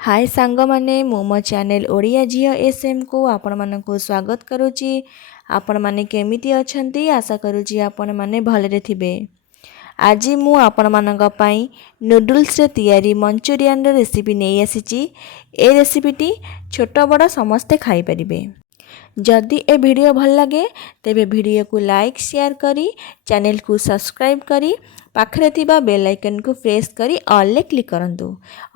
हाय सांग माने मो चैनल ओडिया झियो एसएम को आपण मानकु स्वागत करुची। आपण माने केमिति अछंती आशा करुची आपण माने भलरे थिबे। आज मु आपण मानक पई नूडल्स रे तयारी मंचूरियन रे रेसिपी नै आसीची। ए रेसिपीटी छोट बड़ समस्ते खाई परिबे। जदि ए वीडियो भल लगे तेबे वीडियो को लाइक शेयर करी चैनल को सब्सक्राइब करी पाखरे थिबा बेल आइकन को प्रेस करी ऑल ले क्लिक करंतु।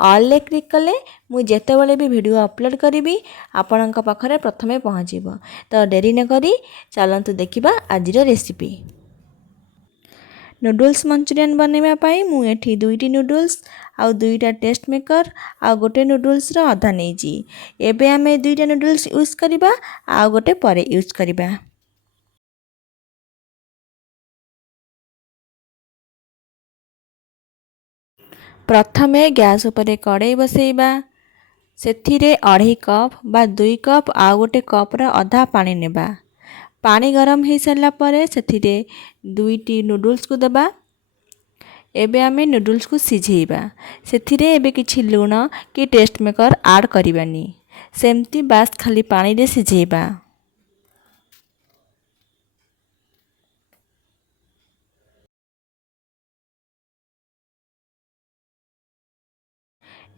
ऑल ले क्लिक कले मु जेतेबेले भी वीडियो अपलोड करिवि आपणक पाखरे प्रथमे पहुँचीबो। तो डेरी न करी चलंतु देखिबा आजिर रेसिपी। नूडल्स मंचूरियन बनैबा पाई मु एठी दुईटी नूडल्स आउ दुईटा टेस्ट मेकर आउ गोटे नूडल्स रो अधा नेजी। एबे आमे दुईटा नूडल्स यूज करिबा आउ गोटे परे यूज करिबा। प्रथमे गैस उपरे कड़ाई बसैबा सेथिरे 2.5 कप बा 2 कप आउ गोटे कप रा अधा पानी नेबा। पानी गरम हो सारा पर सेथिरे दुईटी नूडल्स को दबा। एबे आमे नूडल्स को सिझेइबा सेथिरे एबे किछि लूण कि टेस्ट मेकर ऐड करिबानी सेमती बास खाली पानी रे सिझेइबा।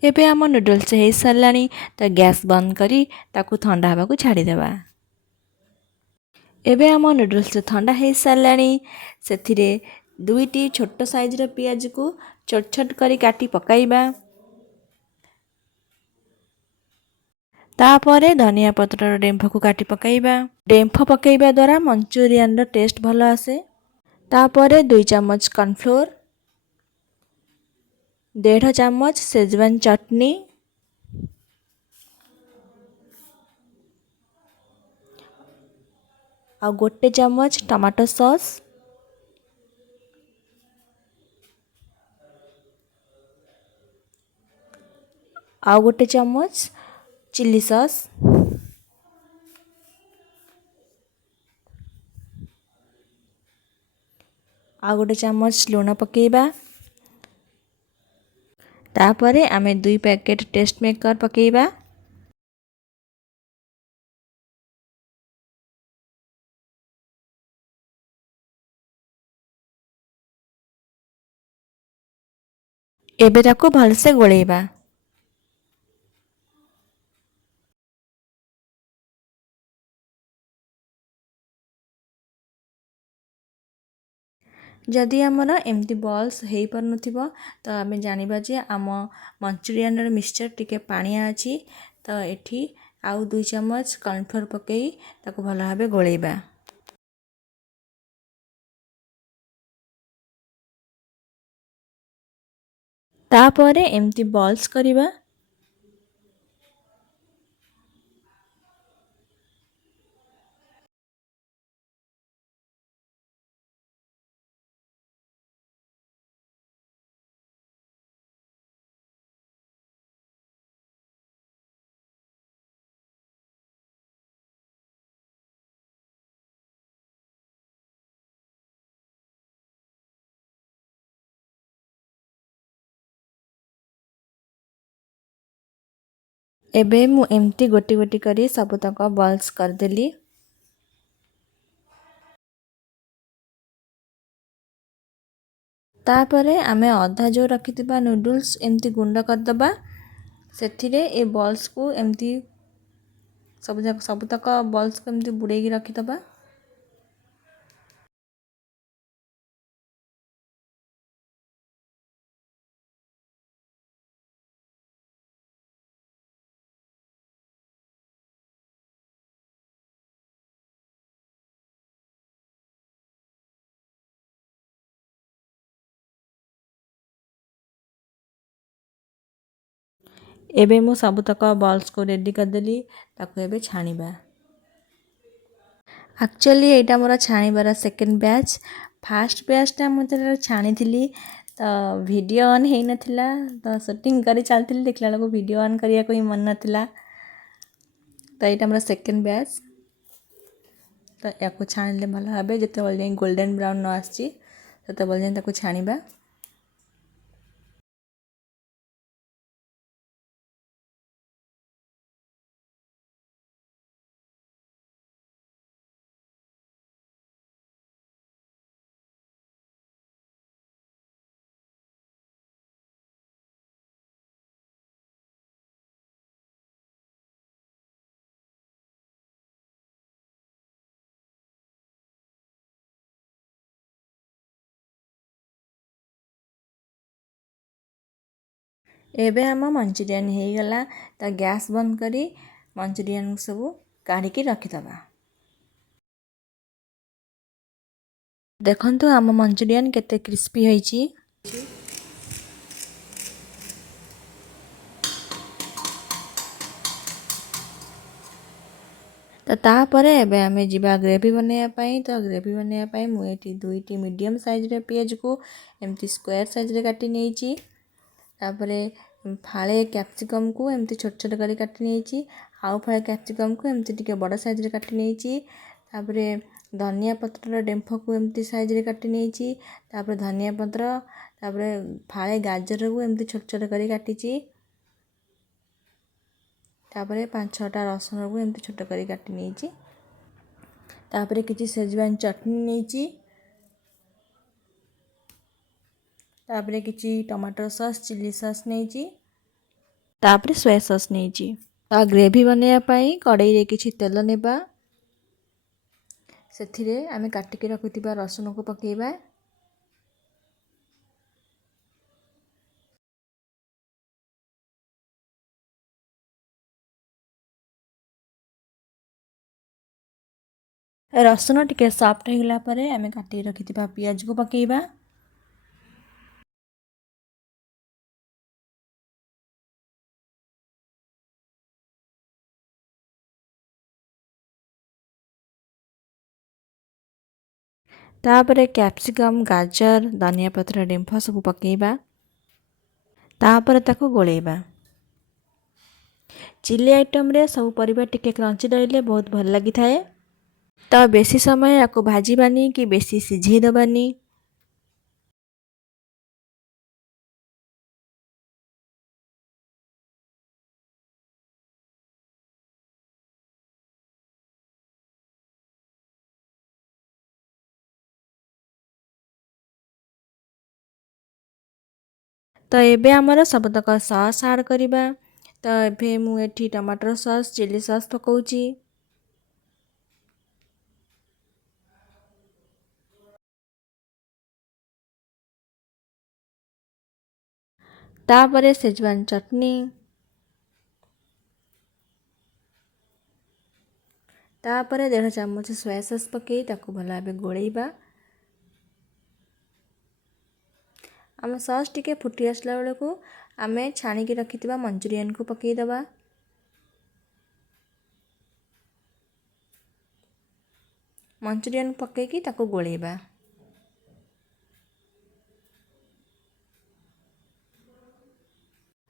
एबे आम नूडल्स हो सारानी तो गैस बंद करी ताकू ठंडा हवा को छाड़ी देबा। एबे आम नूडल्स ठंडा हो सारानी सेथिरे दुईटी छोट साइज रो पियाज को छोट छोट करी काटी पकाइबा। तापरे धनिया पत्र डेम्फ को काटी पकाइबा। डेम्फ पकाइबा द्वारा मंचूरियन रो टेस्ट भलो आसे। तापरे 2 चम्मच कॉर्नफ्लोर 1.5 चम्मच शेजवान चटनी आ 1 चम्मच टमाटो सॉस आ 1 चम्मच चिली सॉस आ 1 चम्मच लूण पकेइबा। तापरे आमे 2 पैकेट टेस्ट मेकर पकेइबा। एबे ताको भलसे गोलेइबा। जदि आमर एमती बॉल्स हेई पर नथिबो तो आमे जानिबा जे आम मंचूरियन रो मिक्सचर टिके पानिया अछि। तो एठी आउ 2 चम्मच कॉर्नफ्लोर पकेई ताको भलो भाबे गोलेइबा। तापरे एमती बॉल्स करिबा। एबे मु एमती गोटी गोटी करी सब तक बॉल्स कर देली। तापरे आमे अधा जो रखिथिबा नूडल्स एमती गुंड कर दबा सेथिरे ए बॉल्स को एमती सब तक बॉल्स को एमती बुड़ेगी रखि दबा। एबे मु सब तक बॉल्स को रेडी कर देली ताको एबे छाणीबा। एक्चुअली एटा मोर छाणीबार सेकेंड बैच। फास्ट बैचटा मुझे छाणी थिली तो वीडियो ऑन हेई नथिला तो शूटिंग करी चलथिली देखला लोग वीडियो ऑन करिया कोई मन नथिला। तो एटा मोर सेकेंड बैच। तो याको छाणीले भलो भाबे जते बोल गोल्डन ब्राउन न आसी तते बोल ताको छाणीबा। एबे आम मंचूरियन हो गला। तो गैस बंद करी मंचूरियन सब काढ़ी रखिदबा। देखंतु आम मंचूरियन केते क्रिस्पी होईची। तो तापर एबे आमे जिबा ग्रेवी बनैया पाई। तो ग्रेवी बनैया पाई मु एठी दुईटी मीडियम साइज रे पियाज को एमती स्क्वायर साइज रे काटी नेइची। तापरे फाळे कैप्सिकम को एमती छोट छोट करी काटी नेइची। आउ फाळे कैप्सिकम को एमती टिके बड़ साइज रे काटी नेइची। तापरे धनिया पत्र डेम्फ को एमती साइज रे काटी नेइची। तापरे धनिया पत्र तापरे फाळे गाजर को एमती छोट छोट करी काटीची। तापरे 5-6टा रसुन को एमती छोट करी काटी नेइची। तापरे किछि सेजवान चटनी नेइची। तापरे किछि टमाटो सॉस चिली सॉस नेइची। तापरे सोया सॉस नेइची। ता ग्रेवी बनैया पाई कड़ाई रे किछि तेल नेबा। सेथिरे आमे काटिके रखिथिबा रसुन को पकेइबा। रसुन टिके सॉफ्ट हो गला परे आमे काटी रखिथिबा पियाज को पकेइबा। तापरे कैप्सिकम गाजर धनिया पत्र डेम्फ सब पकेइबा। तापरे ताको गोलेइबा। चिली आइटम रे सब परिबा टिके क्रंची रहिले बहुत भल लागि थाए। तो बेसी समय याको भाजीबानी कि बेसी सिझेइ दबानी। तो एबे हमर सबतक सॉस ऐड करिबा। तो एबे मु एठी टमाटर सॉस चिली सॉस पकाउची। तापरे सेजवान चटनी। तापरे 1.5 चम्मच सोया सॉस पकई ताको भला भाबे गोलेइबा। आम सॉस टिके फुटी आसला बेलू आमे छाणिकी रखिथिबा मंचूरियन को पकई दबा। मंचूरियन पकईकी ताको गोलेइबा।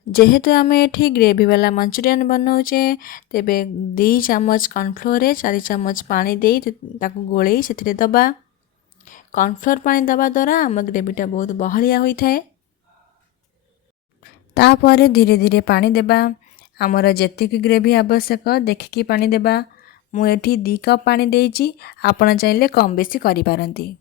जेहेतु आमे एठी ग्रेवी वाला मंचूरियन बनाउचे तेबे 2 चम्मच कॉर्नफ्लोर रे 4 चम्मच पानी देई ताको गोलेई सेथिरे दबा। कॉर्नफ्लोर पानी दबा द्वारा आम ग्रेवीटा बहुत बहलिया होई थाए। तापरे धीरे धीरे पानी देबा। आमर जेतिकी ग्रेवी आवश्यक देखिकी पानी देबा। मु एठी 2 कप पानी देइची। आपण चाहिले कम बेसी करि पारंती।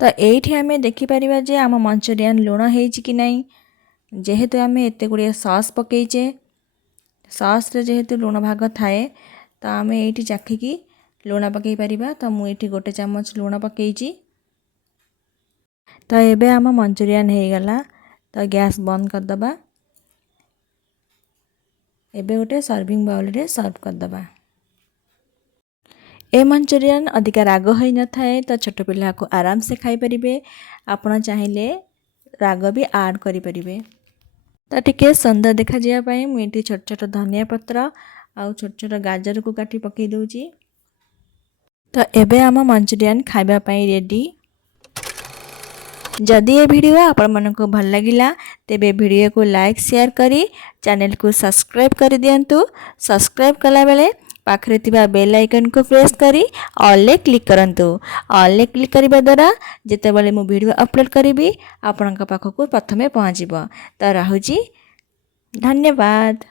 तो एठी आमे देखि परिबा जे आम मंचूरियन लुण हेइची कि नाही। जेहेतु आमे एते गुड़िया सॉस पकईचे सॉस रे जेहेतु लुण भाग थाए तो आमे एठी चाखिकी लुण पकई परिबा। तो मु एठी 1 चम्मच लुण पकईची। तो एबे आम मंचूरियन हो गला। तो गैस बंद कर दबा। एबे गोटे सर्विंग बाउल रे सर्व कर दबा। ए मंचूरियन अधिका राग होई न थाए तो छोट पिला को आराम से खाई परिबे। आपण चाहिले राग भी ऐड करि परिबे। तो टिके सुंदर देखा जिया पाई मु एठी छोट छोट धनिया पत्र आउ छोट छोट गाजर को काटी पकई दउची। तो एबे आम मंचूरियन खाइबा पाई रेडी। जदि ये वीडियो आपण मानको भल लागिला तेबे वीडियो को लाइक शेयर करी चैनल को सब्सक्राइब कर दियंतु। सब्सक्राइब कला बेले पाखरे थिबा बेल आइकन को प्रेस करी ऑल ले क्लिक करंतु। ऑल ले क्लिक करिबा द्वारा जेते बेले मु वीडियो अपलोड करिबी आपनका पाखको प्रथमे पहुंचीबो। तो राहुची धन्यवाद।